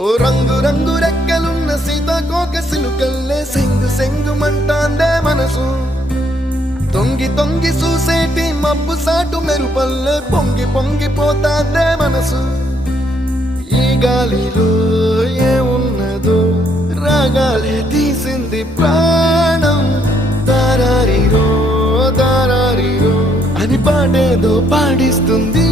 ఓ రంగు రంగు రెక్కలున్న సీతాకోక సిలుకల్లే సెంగు సెంగు మంటాందే మనసు తొంగి తొంగి చూసేటి మబ్బు సాటు మెరుపల్లే పొంగి పొంగిపోతాందే మనసు ఈ గాలిలో ఏమున్నదో రాగాలే తీసింది ప్రాణం దారారిరో దారారిరో అని పాడేదో పాడిస్తుంది